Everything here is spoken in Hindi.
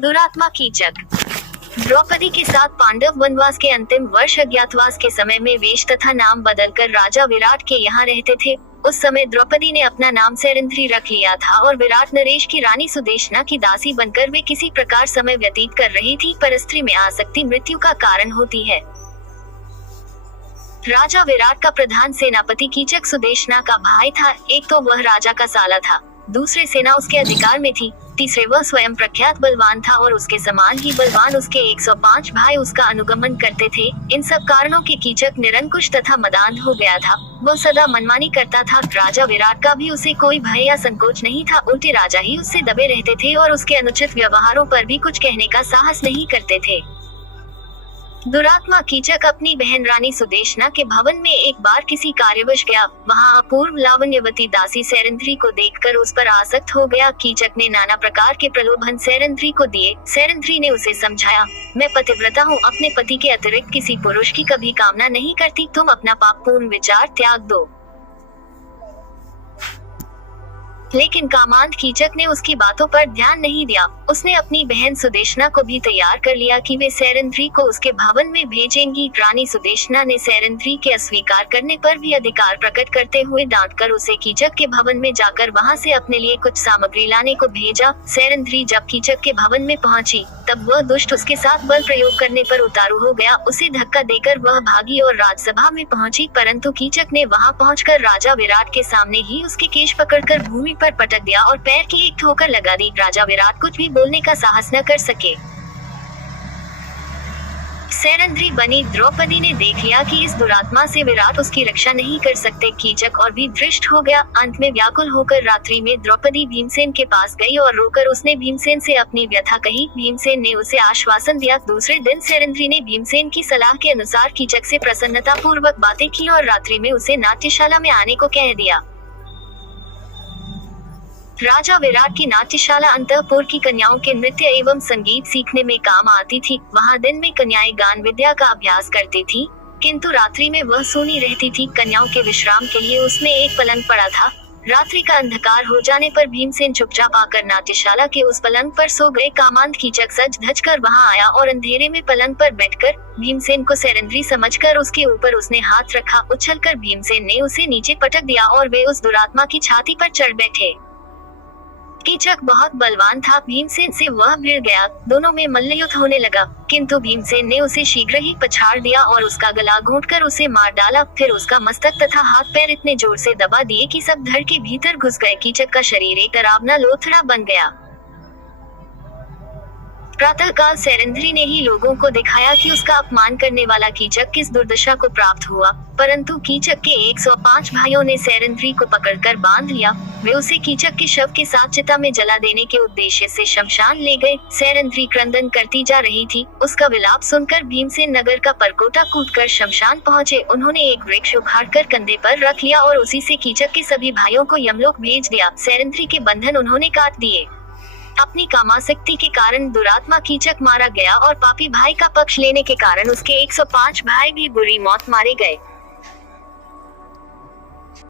दुरात्मा कीचक। द्रौपदी के साथ पांडव वनवास के अंतिम वर्ष अज्ञातवास के समय में वेश तथा नाम बदलकर राजा विराट के यहाँ रहते थे। उस समय द्रौपदी ने अपना नाम सैरंध्री रख लिया था और विराट नरेश की रानी सुदेशना की दासी बनकर वे किसी प्रकार समय व्यतीत कर रही थी। पर स्त्री में आसक्ति मृत्यु का कारण होती है। राजा विराट का प्रधान सेनापति कीचक सुदेशना का भाई था। एक तो वह राजा का साला था, दूसरे सेना उसके अधिकार में थी, तीसरे वह स्वयं प्रख्यात बलवान था और उसके समान ही बलवान उसके 105 भाई उसका अनुगमन करते थे। इन सब कारणों के कीचक निरंकुश तथा मदांध हो गया था। वह सदा मनमानी करता था। राजा विराट का भी उसे कोई भय या संकोच नहीं था, उल्टे राजा ही उससे दबे रहते थे और उसके अनुचित व्यवहारों पर भी कुछ कहने का साहस नहीं करते थे। दुरात्मा कीचक अपनी बहन रानी सुदेशना के भवन में एक बार किसी कार्यवश गया। वहां अपूर्व लावण्यवती दासी सैरंध्री को देखकर उस पर आसक्त हो गया। कीचक ने नाना प्रकार के प्रलोभन सैरंध्री को दिए। सैरंध्री ने उसे समझाया, मैं पतिव्रता हूँ, अपने पति के अतिरिक्त किसी पुरुष की कभी कामना नहीं करती, तुम अपना पापपूर्ण विचार त्याग दो। लेकिन कामांध कीचक ने उसकी बातों पर ध्यान नहीं दिया। उसने अपनी बहन सुदेशना को भी तैयार कर लिया कि वे सैरंध्री को उसके भवन में भेजेंगी। रानी सुदेशना ने सैरंध्री के अस्वीकार करने पर भी अधिकार प्रकट करते हुए डांटकर उसे कीचक के भवन में जाकर वहां से अपने लिए कुछ सामग्री लाने को भेजा। सैरंध्री जब कीचक के भवन में पहुंची तब वह दुष्ट उसके साथ बल प्रयोग करने पर उतारू हो गया। उसे धक्का देकर वह भागी और राजसभा में पहुंची, परंतु कीचक ने वहां पहुंचकर राजा विराट के सामने ही उसके केश पकड़कर भूमि पर पटक दिया और पैर की एक ठोकर लगा दी। राजा विराट कुछ भी बोलने का साहस न कर सके। सैरंध्री बनी द्रौपदी ने देख लिया कि इस दुरात्मा से विराट उसकी रक्षा नहीं कर सकते। कीचक और भी दृष्ट हो गया। अंत में व्याकुल होकर रात्रि में द्रौपदी भीमसेन के पास गई और रोकर उसने भीमसेन से अपनी व्यथा कही। भीमसेन ने उसे आश्वासन दिया। दूसरे दिन सैरंध्री ने भीमसेन की सलाह के अनुसार कीचक से प्रसन्नता पूर्वक बातें की और रात्रि में उसे नाट्यशाला में आने को कह दिया। राजा विराट की नाट्यशाला अंतःपुर की कन्याओं के नृत्य एवं संगीत सीखने में काम आती थी। वहां दिन में कन्याएं गान विद्या का अभ्यास करती थी, किंतु रात्रि में वह सोनी रहती थी। कन्याओं के विश्राम के लिए उसमें एक पलंग पड़ा था। रात्रि का अंधकार हो जाने पर भीमसेन चुपचाप आकर नाट्यशाला के उस पलंग पर सो गए। कामांध कीचक सज धज कर वहां आया और अंधेरे में पलंग पर बैठकर भीमसेन को सैरंध्री समझकर उसके ऊपर उसने हाथ रखा। उछलकर भीमसेन ने उसे नीचे पटक दिया और वे उस दुरात्मा की छाती पर चढ़ बैठे। कीचक बहुत बलवान था, भीमसेन से वह भिड़ गया। दोनों में मल्लयुद्ध होने लगा, किंतु भीमसेन ने उसे शीघ्र ही पछाड़ दिया और उसका गला घोंटकर उसे मार डाला। फिर उसका मस्तक तथा हाथ पैर इतने जोर से दबा दिए कि सब धड़ के भीतर घुस गए। कीचक का शरीर एक डरावना लोथड़ा बन गया। प्रातःकाल सैरंध्री ने ही लोगों को दिखाया कि उसका अपमान करने वाला कीचक किस दुर्दशा को प्राप्त हुआ, परंतु कीचक के 105 भाइयों ने सैरंध्री को पकड़कर बांध लिया। वे उसे कीचक के शव के साथ चिता में जला देने के उद्देश्य से शमशान ले गए। सैरंध्री क्रंदन करती जा रही थी। उसका विलाप सुनकर भीमसेन नगर का परकोटा कूदकर शमशान पहुंचे। उन्होंने एक वृक्ष उखाड़कर कंधे पर रख लिया और उसी से कीचक के सभी भाइयों को यमलोक भेज दिया। सैरंध्री के बंधन उन्होंने काट दिए। अपनी कामासक्ति के कारण दुरात्मा कीचक मारा गया और पापी भाई का पक्ष लेने के कारण उसके 105 भाई भी बुरी मौत मारे गए।